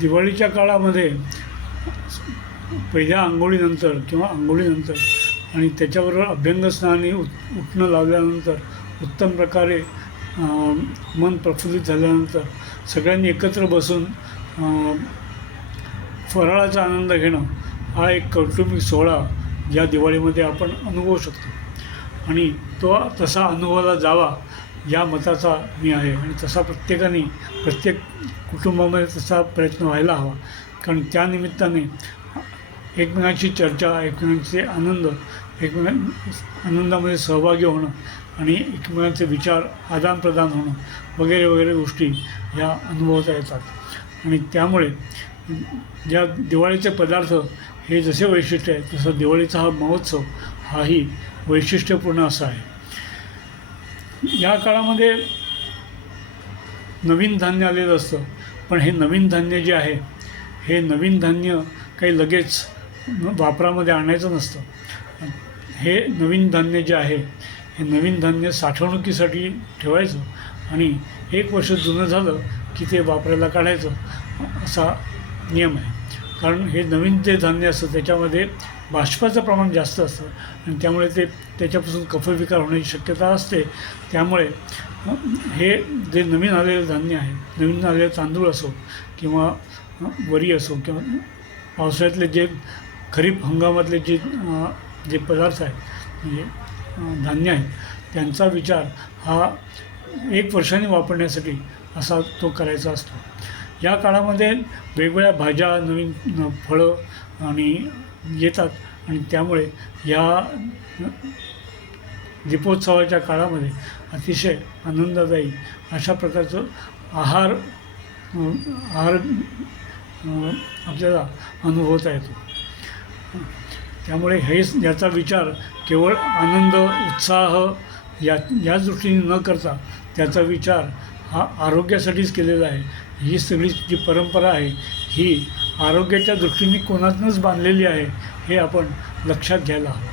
दिवाळीच्या काळामध्ये पहिल्या अंघोळीनंतर किंवा अंघोळीनंतर आणि त्याच्याबरोबर अभ्यंगस्नानाने उठणं लावल्यानंतर उत्तम प्रकारे मन प्रफुल्लित झाल्यानंतर सगळ्यांनी एकत्र बसून फराळाचा आनंद घेणं हा एक कौटुंबिक सोहळा या दिवाळीमध्ये आपण अनुभवू शकतो आणि तो तसा अनुभवला जावा या मताचा मी आहे आणि तसा प्रत्येक कुटुंबामध्ये तसा प्रयत्न व्हायला हवा. कारण त्यानिमित्ताने एकमेकांची चर्चा, एकमेकांचे आनंदामध्ये सहभागी होणं आणि एकमेकांचे विचार आदानप्रदान होणं वगैरे वगैरे गोष्टी ह्या अनुभवता येतात. आणि त्यामुळे ज्या दिवाळीचे पदार्थ हे जसे वैशिष्ट्य आहे तसं दिवाळीचा हा महोत्सव हाही वैशिष्ट्यपूर्ण असा आहे. या काळामध्ये नवीन धान्य आलेलं असतं, पण हे नवीन धान्य जे आहे हे नवीन धान्य काही लगेच वापरामध्ये आणायचं नसतं. हे नवीन धान्य जे आहे हे नवीन धान्य साठवणुकीसाठी ठेवायचं आणि 1 वर्ष जुनं झालं की ते वापरायला काढायचं असा नियम आहे. कारण हे नवीन जे धान्य असतं त्याच्यामध्ये बाष्पाचं प्रमाण जास्त असतं आणि त्यामुळे त्याच्यापासून कफविकार होण्याची शक्यता असते. त्यामुळे हे जे नवीन आलेलं धान्य आहे, नवीन आलेले तांदूळ असो किंवा वरी असो किंवा पावसाळ्यातले जे खरीप हंगामातले जे पदार्थ आहेत म्हणजे धान्य आहेत त्यांचा विचार हा 1 वर्षाने वापरण्यासाठी असा तो करायचा असतो. या काळामध्ये वेगवेगळ्या भाज्या, नवीन फळं आणि येतात आणि त्यामुळे या दीपोत्सवाच्या काळामध्ये अतिशय आनंददायी अशा प्रकारचं आहार आपल्याला अनुभवता येतो. त्यामुळे याचा विचार केवळ आनंद, उत्साह याच दृष्टीने न करता त्याचा विचार हा आरोग्यासाठीच केलेला आहे. ही सगळी जी परंपरा आहे ही आरोग्याच्या दृष्टीने कोणातूनच बांधलेली आहे हे आपण लक्षात घ्यायला हवं.